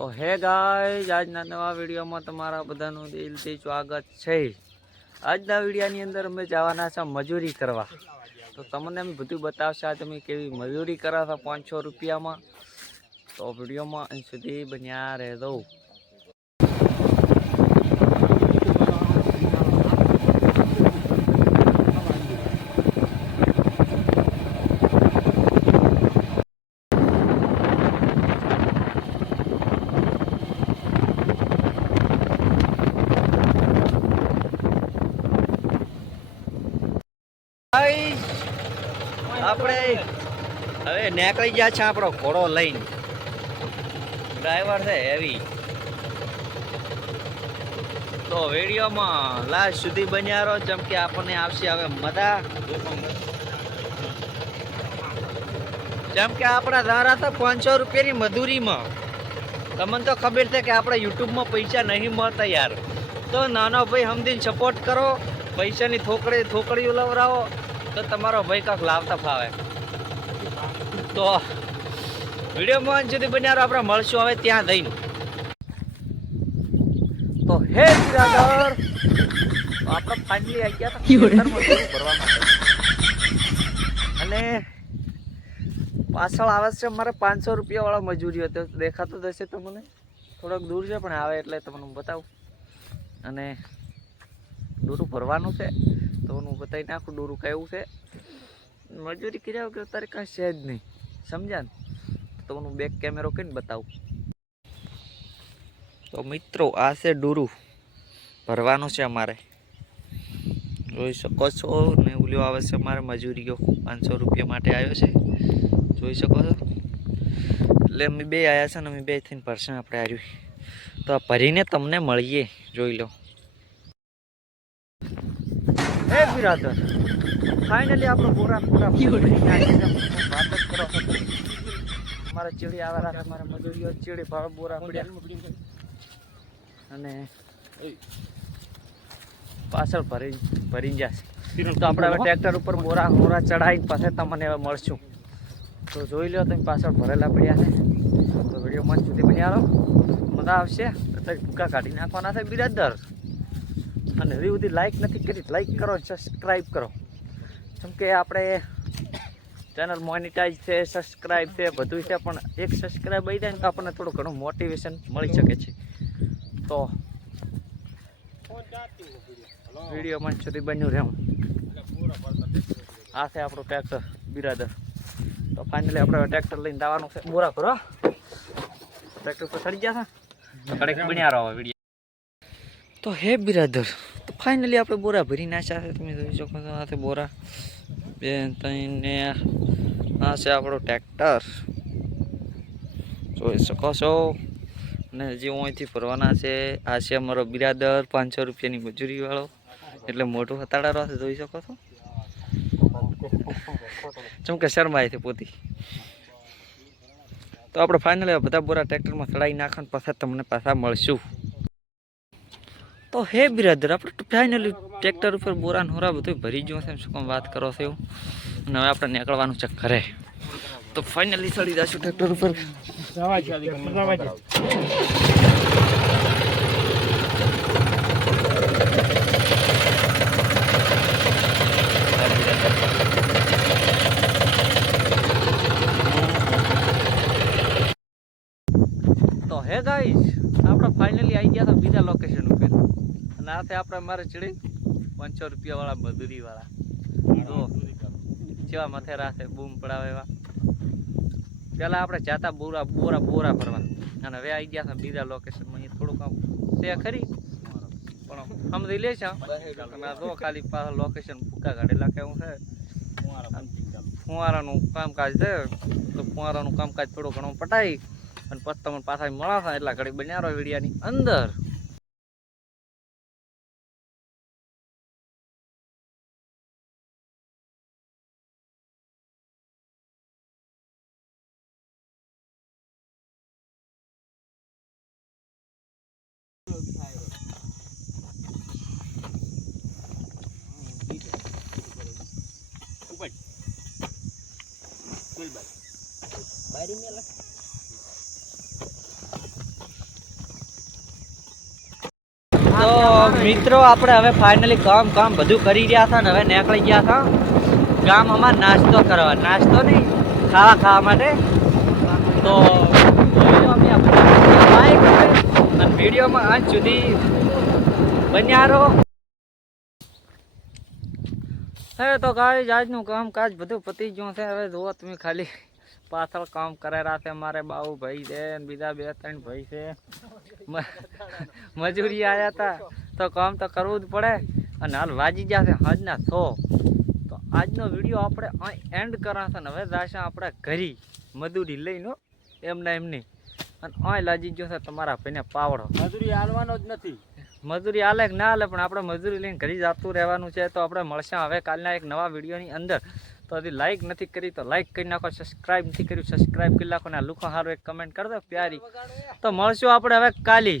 તો હે ગાય આજના નવા વિડીયોમાં તમારા બધાનું દિલથી સ્વાગત છે. આજના વિડીયાની અંદર અમે જવાના છે મજૂરી કરવા. તો તમને અમે બધું બતાવશે આ તમે કેવી મજૂરી કરો પાંચસો રૂપિયામાં? તો વિડીયોમાં સુધી બન્યા રહેજો. આપણે હવે નીકળી ગયા છે આપણો ઘોડો લઈને. ડ્રાઈવર છે હેવી તો વિડીયોમાં લાસ્ટ સુધી બન્યા રહો, જેમ કે આપણને આવશે હવે મજા. જેમ કે આપણા ધારા તો પાંચસો રૂપિયાની મજૂરીમાં તમને તો ખબર છે કે આપણે યુટ્યુબમાં પૈસા નહીં મળતા યાર. તો નાનો ભાઈ સમજીને સપોર્ટ કરો, પૈસાની થોકડી થોકડીઓ લવરાવો તો તમારો ભાઈ કાંક લાવતા ફાવે. તો વિડીયોમાં અંત સુધી બન્યારો આપણે મળશું હવે ત્યાં જઈને. તો હે બિરાદર આપણે ફાઇનલી આવી ગયા હતા ભરવા માટે. અને પાછળ આવે છે મારે પાંચસો રૂપિયા વાળો મજૂરી હતો. દેખાતો જ હશે તમને. થોડોક દૂર છે પણ આવે એટલે તમને હું બતાવું. અને દૂર ભરવાનું છે. તો હું બતાવી નાખું. દોરું કેવું છે. મજૂરી કર્યા વગર તારે કાંઈ છે જ નહીં. સમજ્યા ને? તો હું બેક કેમેરો કરીને બતાવું. તો મિત્રો, આ છે ડોરું. ભરવાનું છે અમારે. જોઈ શકો છો ને ઉલ્યો આવે છે અમારે મજૂરીઓ. પાંચસો રૂપિયા માટે આવ્યો છે. જોઈ શકો છો? એટલે અમે બે આવ્યા છે ને, અમે બે થઈને પર્સન આપણે આવ્યું તો આ ભરીને તમને મળીએ. જોઈ લો. હે બિરાદર. ફાઇનલી આપણો બોરા પૂરા આવી ગયા. વાત જ કરો છો તમે. મારા ચીડી આવેલા છે મારા મજૂરીઓ ચીડી ભાવ બોરા પડ્યા. અને પાછળ ભરી ભરી જશે. તો આપણે હવે ટ્રેક્ટર ઉપર બોરા બોરા ચડાવીને પાસે તમને હવે મળશું. તો જોઈ લો તમે પાછળ ભરેલા પડ્યા છે. તો વીડિયો મન સુધી બન્યા રહો. મજા આવશે. ભૂકા કાઢી નાખવાના છે બિરાદર. અને હજી સુધી લાઈક નથી કરી. લાઈક કરો સબસ્ક્રાઈબ કરો. જેમ કે આપણે ચેનલ મોનિટાઈઝ છે સબસ્ક્રાઈબ છે બધું છે, પણ એક સબસ્ક્રાઈબ આવી જાય ને તો આપણને થોડું ઘણું મોટિવેશન મળી શકે છે. તો વીડિયો મંચ સુધી બન્યું રહેવું. આ છે આપણું ટ્રેક્ટર બિરાદર. તો ફાઇનલી આપણે ટ્રેક્ટર લઈને જવાનું છે. બોરા કરો ટ્રેક્ટર પર ચડી ગયા છે? કડક બન્યા રહો વીડિયો તો હે બિરાદર. તો ફાઇનલી આપણે બોરા ભરી નાખ્યા છે. તમે જોઈ શકો છો, આ બોરા. બે ત્રણ ને આ છે આપણો ટ્રેક્ટર જોઈ શકો છો. અને હજી અહીંથી ભરવાના છે. આ છે અમારો બિરાદર, પાંચસો રૂપિયાની મજૂરી વાળો એટલે મોટું હતાડારો છે જોઈ શકો છો. ચમ કે શરમાય છે પોતી. તો આપણે ફાઇનલી બધા બોરા ટ્રેક્ટરમાં ચડાવી નાખો ને પાછા તમને પાછા મળશું. તો હે બિરાદર, આપણે ફાઇનલી ટ્રેક્ટર ઉપર બોરા હોરા બધું ભરી ગયું છે શું કામ વાત કરો છો એવું? હવે આપણે નીકળવાનું છે ઘરે. તો ફાઇનલી ચડી જશું ટ્રેક્ટર ઉપર. તો હે ગાઈસ આપણે ફાઇનલી આવી ગયા હતા બીજા લોકેશન ઉપર. આ આપણે મારે ચડી? પાંચસો રૂપિયા વાળા મધુરી વાળા જેવા માથે છે બૂમ પડાવે એવા. પેલા આપણે જાતા બોરા બોરા બોરા ભરવા. અને હવે આવી ગયા બીજા લોકેશનમાં અહીંયા થોડુંક આમ છે ખરી. પણ સમજી લે છે ખાલી પાછા લોકેશન ફૂકા કાઢેલા કેવું છે? ફુવારાનું કામકાજ છે. તો ફુવારાનું કામકાજ થોડું ઘણું પટાઈ અને પછી તમને પાછા મળાશે. એટલા ઘડી બન્યા રહો વિડીયાની અંદર. તો મિત્રો, આપણે હવે ફાઇનલી કામ કામ બધું કરી રહ્યા હતા ને હવે નીકળી ગયા હતા. ગામ અમાર નાસ્તો કરવા. નાસ્તો નહીં, ખાવા ખાવા માટે. તો અમે આપણે અને વિડીયોમાં અંત સુધી બન્યા રહો. હવે તો ગાઈઝ આજનું કામકાજ બધું પતી ગયું છે. હવે જુઓ તમે ખાલી પાછળ કામ કરેલા છે મારે બાઉ ભાઈ છે બીજા બે ત્રણ ભાઈ છે. મજૂરી આવ્યા હતા. તો કામ તો કરવું જ પડે. અને હાલ વાજી ગયા છે આજના સો તો આજનો વીડિયો આપણે એન્ડ કરાશે ને હવે જશે આપણે ઘરી મજૂરી લઈને હો, એમને એમની અને અહીં લાજી ગયો છે તમારા ભાઈને પાવડો. મજૂરી હાલવાનો જ નથી. મજૂરી આલે કે ના આલે પણ આપણે મજૂરી લઈને ઘરે જતું રહેવાનું છે તો આપણે મળશે હવે કાલના એક નવા વિડીયોની અંદર. તો હજી લાઈક નથી કરી તો લાઈક કરી નાખો સબસ્ક્રાઈબ નથી કર્યું સબસ્ક્રાઈબ કરી નાખો ને લુખો સારું એક કમેન્ટ કરી દો પ્યારી. તો મળશું આપણે હવે કાલી.